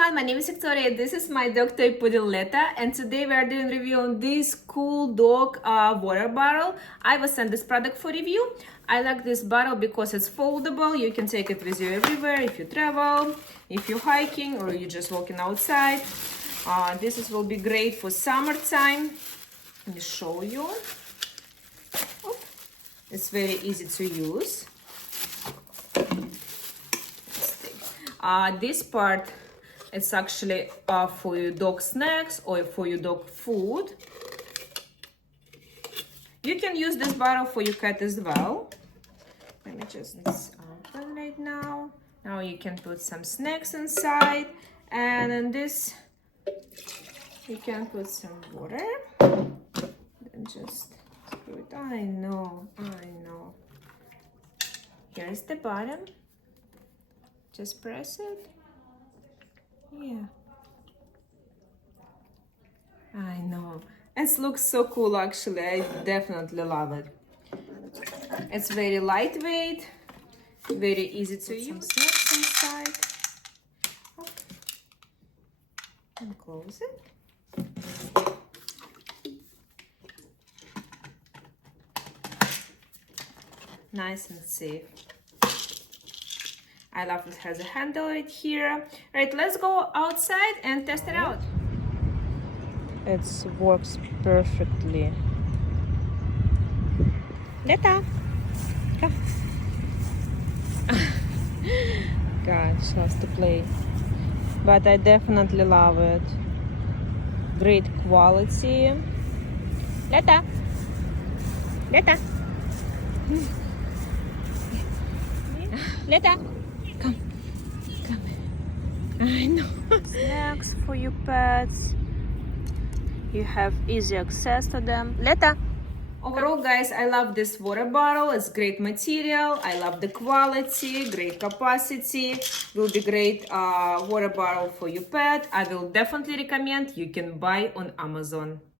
everyone, my name is Victoria, this is my dog toy poodle Leta, and today we are doing review on this cool dog water bottle. I was sent this product for review. I like this bottle because it's foldable. You can take it with you everywhere if you travel, if you're hiking, or you're just walking outside. Will be great for summertime. Let me show you. Oh, it's very easy to use. This part is actually for your dog snacks or for your dog food. You can use this bottle for your cat as well. Let me just open right now. Now you can put some snacks inside, and in this you can put some water and just screw it. I know. Here's the bottom. Just press it. Yeah. I know. It looks so cool actually. I definitely love it. It's very lightweight, very easy to use. Some snacks inside. Oh. And close it. Nice and safe. I love it has a handle right here. Right, let's go outside and test it out. It works perfectly. Leta, come. God, she loves to play. But I definitely love it. Great quality. Leta. Leta. Leta. Come. I know. Snacks for your pets. You have easy access to them. Leta. Overall, guys, I love this water bottle. It's great material. I love the quality, great capacity. Will be great water bottle for your pet. I will definitely recommend. You can buy on Amazon.